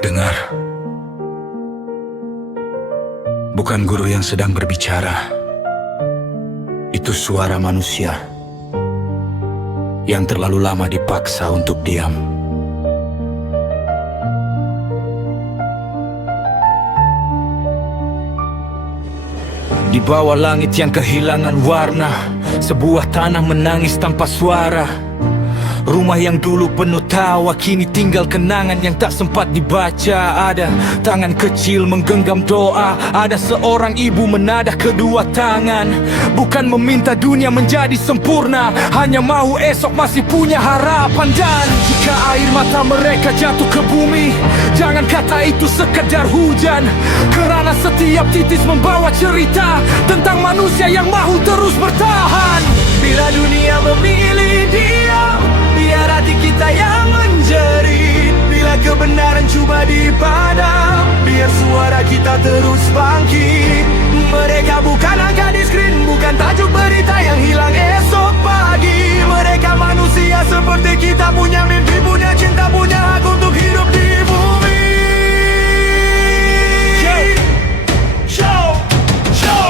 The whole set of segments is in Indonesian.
Dengar, bukan guru yang sedang berbicara. Itu suara manusia yang terlalu lama dipaksa untuk diam. Di bawah langit yang kehilangan warna, sebuah tanah menangis tanpa suara. Rumah yang dulu penuh tawa kini tinggal kenangan yang tak sempat dibaca. Ada tangan kecil menggenggam doa, ada seorang ibu menadah kedua tangan. Bukan meminta dunia menjadi sempurna, hanya mau esok masih punya harapan. Dan jika air mata mereka jatuh ke bumi, jangan kata itu sekedar hujan, kerana setiap titis membawa cerita tentang manusia yang mahu terus bertahan. Bila dunia memilih diam, biar hati kita yang menjerit. Bila kebenaran cuba dipadam, biar suara kita terus bangkit. Mereka bukan angka di skrin, bukan tajuk berita yang hilang esok pagi. Mereka manusia seperti kita, punya mimpi, punya cinta, punya hak untuk hidup di bumi.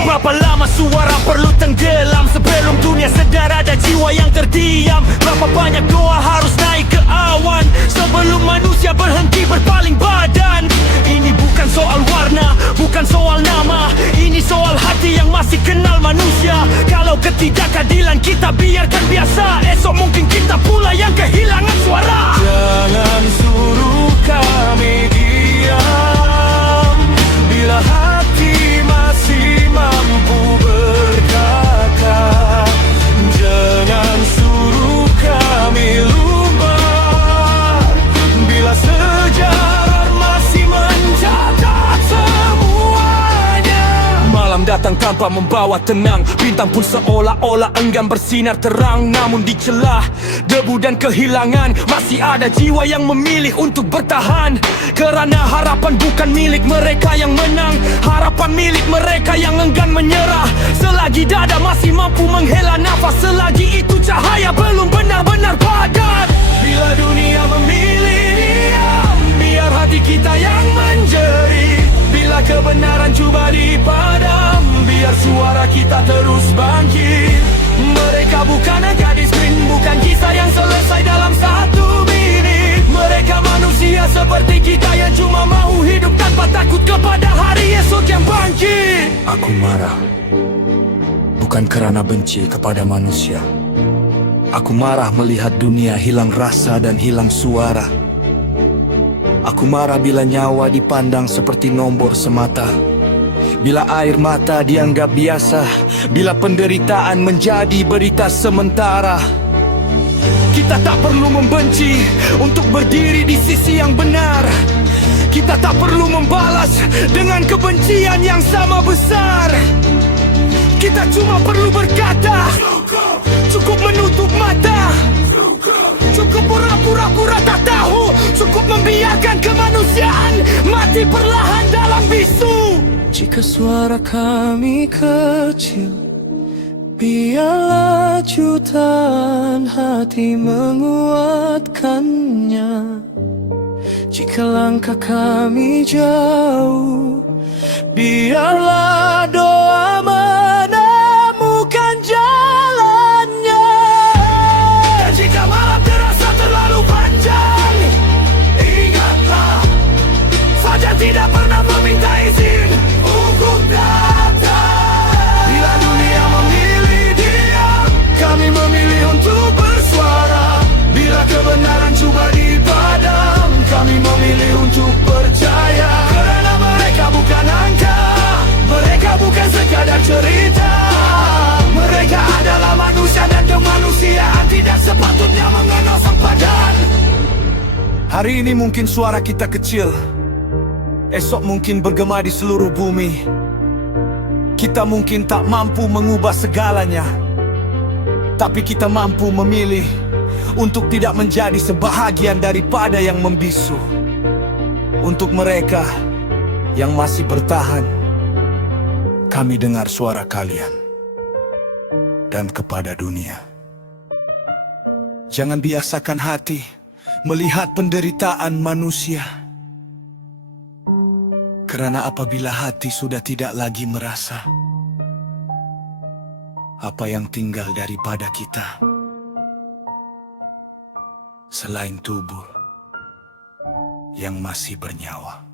Berapa lama suara perlu tenggelam sebelum dunia sedar ada jiwa yang terdiam? Berapa banyak doa harus naik ke awan sebelum manusia berhenti berpaling badan? Ini bukan soal warna, bukan soal nama, ini soal hati yang masih kenal manusia. Kalau ketidakadilan kita biarkan biasa, esok mungkin kita pula yang kehilangan suara. Jangan suruh kami diam bila hati masih mampu berkata. Jangan suruh kami lupa bila sejarah masih mencatat semuanya. Malam datang tanpa membawa tenang, bintang pun seolah-olah enggan bersinar terang. Namun di celah debu dan kehilangan masih ada jiwa yang memilih untuk bertahan. Kerana harapan bukan milik mereka yang menang, harapan milik mereka yang enggan menyerah. Selagi dada masih mampu menghela nafas, selagi itu cahaya belum benar-benar padam. Bila dunia memilih diam, biar hati kita yang menjerit. Bila kebenaran cuba dipadam, biar suara kita terus bangkit. Mereka bukan angka di skrin, bukan kisah yang selesai dalam satu minit. Mereka manusia seperti kita yang cuma mau hidup tanpa takut kepada hari esok yang bangkit. Aku marah, bukan kerana benci kepada manusia. Aku marah melihat dunia hilang rasa dan hilang suara. Aku marah bila nyawa dipandang seperti nombor semata, bila air mata dianggap biasa, bila penderitaan menjadi berita sementara. Kita tak perlu membenci untuk berdiri di sisi yang benar. Kita tak perlu membalas dengan kebencian yang sama besar. Kita cuma perlu berkata, cukup menutup mata, cukup pura-pura tak tahu, cukup membiarkan kemanusiaan mati perlahan dalam bisu. Jika suara kami kecil, biarlah jutaan hati menguatkannya. Jika langkah kami jauh, biarlah doa menemukan jalannya. Dan jika malam terasa terlalu panjang, ingatlah, fajar tidak pernah meminta izin untuk datang. Bila dunia memilih diam, kami memilih untuk bersuara. Bila kebenaran cuba dipadam, kami memilih untuk percaya. Kerana mereka bukan angka, mereka bukan sekadar cerita. Mereka adalah manusia dan kemanusiaan tidak sepatutnya mengenal sempadan. Hari ini mungkin suara kita kecil, esok mungkin bergema di seluruh bumi. Kita mungkin tak mampu mengubah segalanya, tapi kita mampu memilih untuk tidak menjadi sebahagian daripada yang membisu. Untuk mereka yang masih bertahan, kami dengar suara kalian. Dan kepada dunia, jangan biasakan hati melihat penderitaan manusia. Kerana apabila hati sudah tidak lagi merasa, apa yang tinggal daripada kita selain tubuh yang masih bernyawa?